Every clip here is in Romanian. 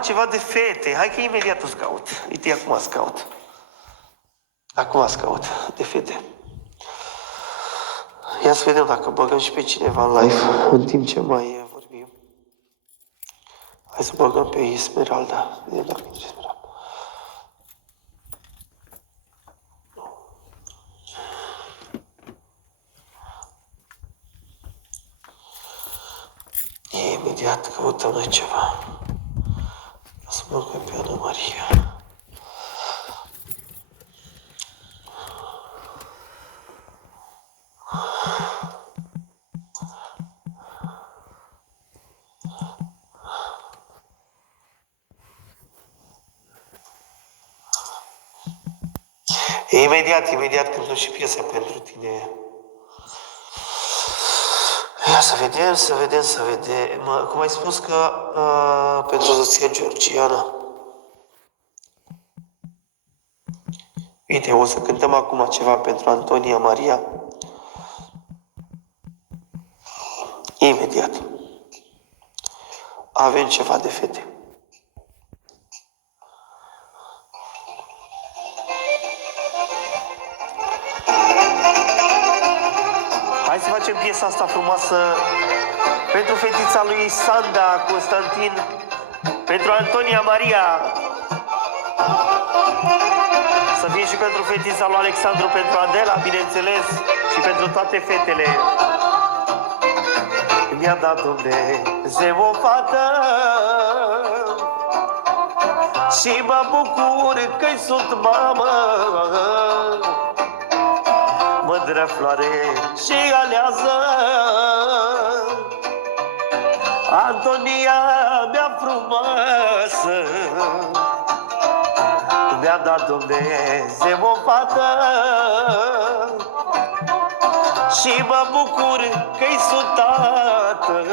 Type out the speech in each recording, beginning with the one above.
Ceva de fete. Hai că imediat îți caut. Uite, acum îți caut. Acum îți caut de fete. Ia să vedem dacă băgăm și pe cineva în live în timp ce mai vorbim. Hai să băgăm pe Esmeralda. Vedem dacă e Esmeralda. Imediat căutăm noi ceva. Să băgăm pe Ana Maria. Imediat cântăm și piesa pentru tine. Ia să vedem. Cum ai spus că pentru soția Georgiana. Uite, o să cântăm acum ceva pentru Antonia Maria. Imediat. Avem ceva de fete. Hai să facem piesa asta frumoasă pentru fetița lui Sanda Constantin, pentru Antonia Maria. Să fie și pentru fetița lui Alexandru, pentru Adela, bineînțeles, și pentru toate fetele. Mi-a dat Dumnezeu o fată și mă bucur că-i sunt mamă. Mândră floare și alează, Antonia mea frumoasă. Mi-a dat Dumnezeu o fată și mă bucur că-i sunt tată.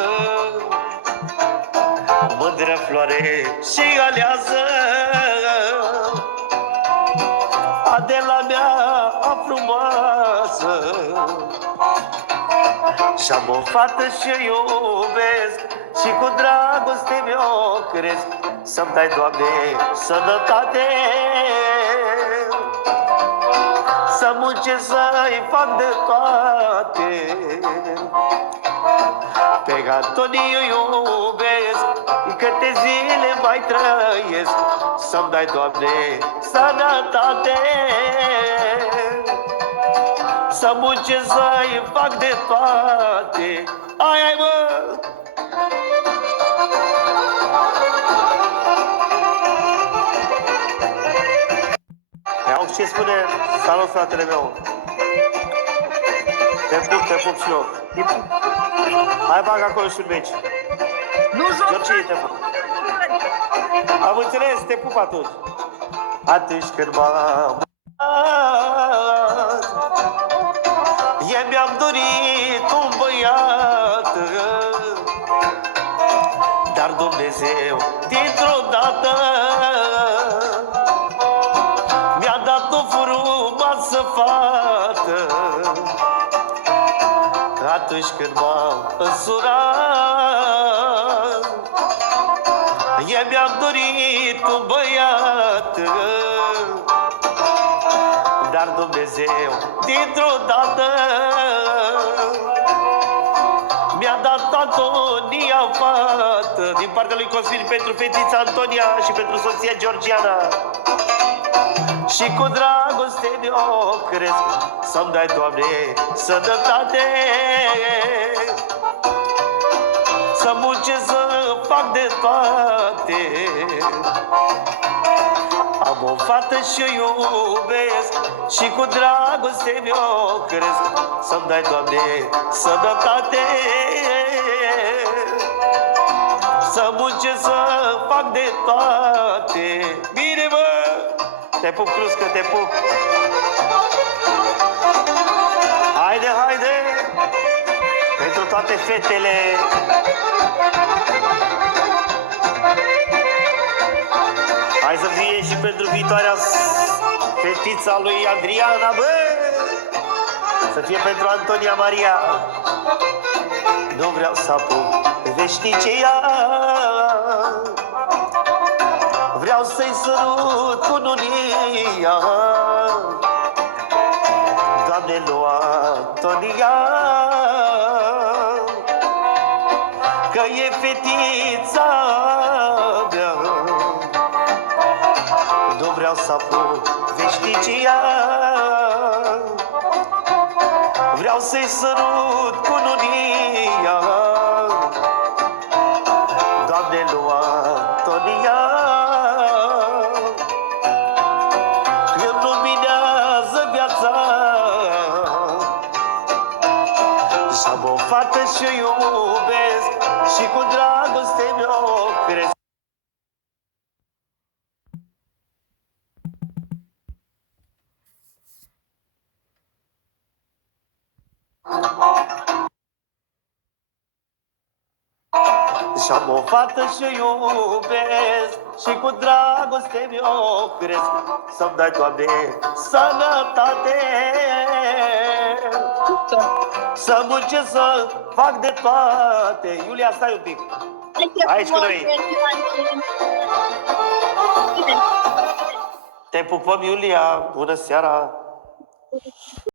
Mândră floare și alează, Adela mea frumoasă. Și-am o fată și-o iubesc și cu dragoste mi-o cresc. Să-mi dai, Doamne, sănătate, să muncesc, să-i fac de toate. Pe Antonie iubesc, câte zile mai trăiesc. Să-mi dai, Doamne, sănătate, să muncesc, să-i fac de toate. Hai, mă! Auzi ce spune? Salut, fratele meu! Te pup și eu. Hai, bag acolo și un meci. Nu joc! Georgie, te pup. Am înțeles, te pup atunci. Atunci când m-am mi-am dorit un băiat, dar Dumnezeu dintr-o dată mi-a dat o frumoasă fată. Atunci când m-am însurat, mi-am dorit un băiat, dar Dumnezeu dintr-o dată mi-a dat Antonia fată. Din partea lui Cosmin pentru fetița Antonia și pentru soția Georgiana. Și cu dragoste mi-o cresc. Să-mi dai, Doamne, sănătate, să muncesc, să fac de toate. Am o fată și-o iubesc și cu dragoste mi-o cresc. Să-mi dai, Doamne, sănătate, să muncesc, să fac de toate. Bine, mă! Te pup, Cruscă, te pup! Haide, haide! Pentru toate fetele! Hai să fie și pentru viitoarea fetița lui Adriana, bă! Să fie pentru Antonia Maria. Nu vreau să apuc veșnicia, sărut cu nunia. Doamne, lua Antonia, că e fetița mea. Nu vreau să apuc veșnicia, vreau să-i sărut cu nunia. Doamne, lua Antonia, îmi luminează viața. Și-am o fată și-o iubesc și cu dragoste mi-o cresc. Și-am o fată și-o iubesc și cu dragoste mi-o cresc. Să-mi dai, Doamne, sănătate, să muncesc, să fac de toate. Iulia, stai un pic. Aici cu noi. Te pupăm, Iulia. Bună seara.